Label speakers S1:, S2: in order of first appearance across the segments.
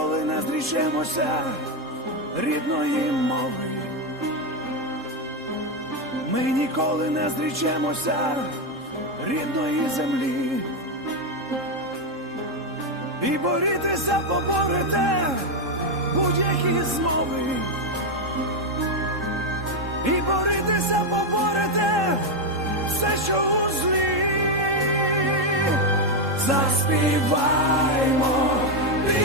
S1: не зрічемося рідної мови. Ми ніколи не зрічемося рідної землі. І борітися поборете будь-які змови. І борітися поборете все, що у злі. Заспіваймо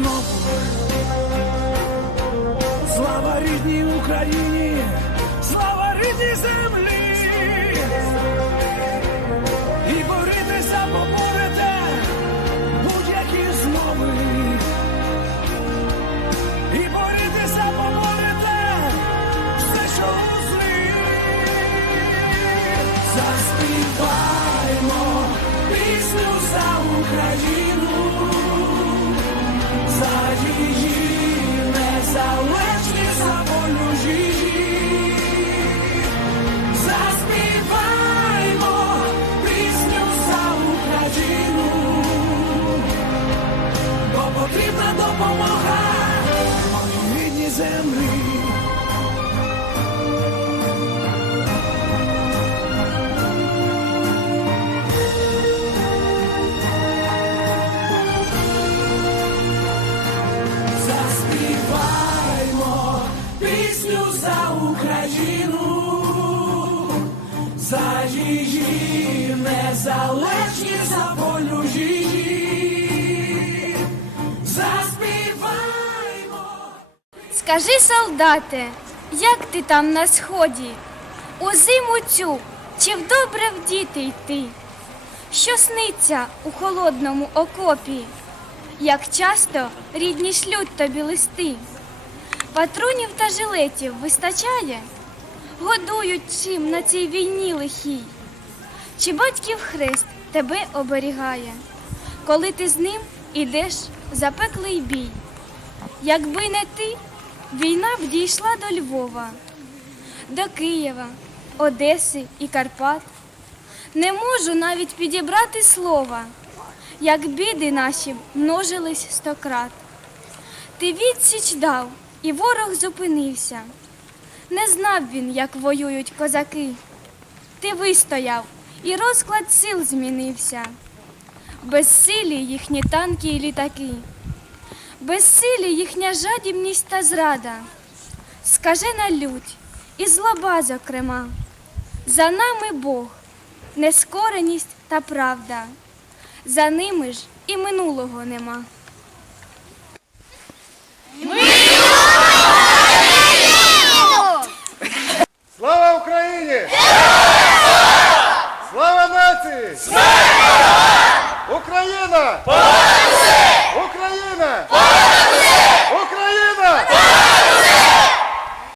S1: Знову. Слава рідній Україні, слава рідній землі. І борітися поборете будь-які змови. І борітися поборете все, що у злі. Заспіваймо пісню за Україну, пісню за Україну, за її незалежність, за волю її. Заспіваймо.
S2: Скажи, солдате, як ти там на сході? У зиму цю чи вдобре вдіти йти? Що сниться у холодному окопі? Як часто рідні шлють тобі листи? Патрунів та жилетів вистачає? Годують чим на цій війні лихій? Чи батьків хрест тебе оберігає, коли ти з ним ідеш запеклий бій? Якби не ти, війна б дійшла до Львова, до Києва, Одеси і Карпат. Не можу навіть підібрати слова, як біди наші множились стократ. Ти відсіч дав, і ворог зупинився. Не знав він, як воюють козаки. Ти вистояв, і розклад сил змінився. Безсилі їхні танки і літаки. Безсилі їхня жадібність та зрада, скажена лють і злоба, зокрема. За нами Бог, нескореність та правда. За ними ж і минулого нема.
S3: Слава Україні! Нації! Україна!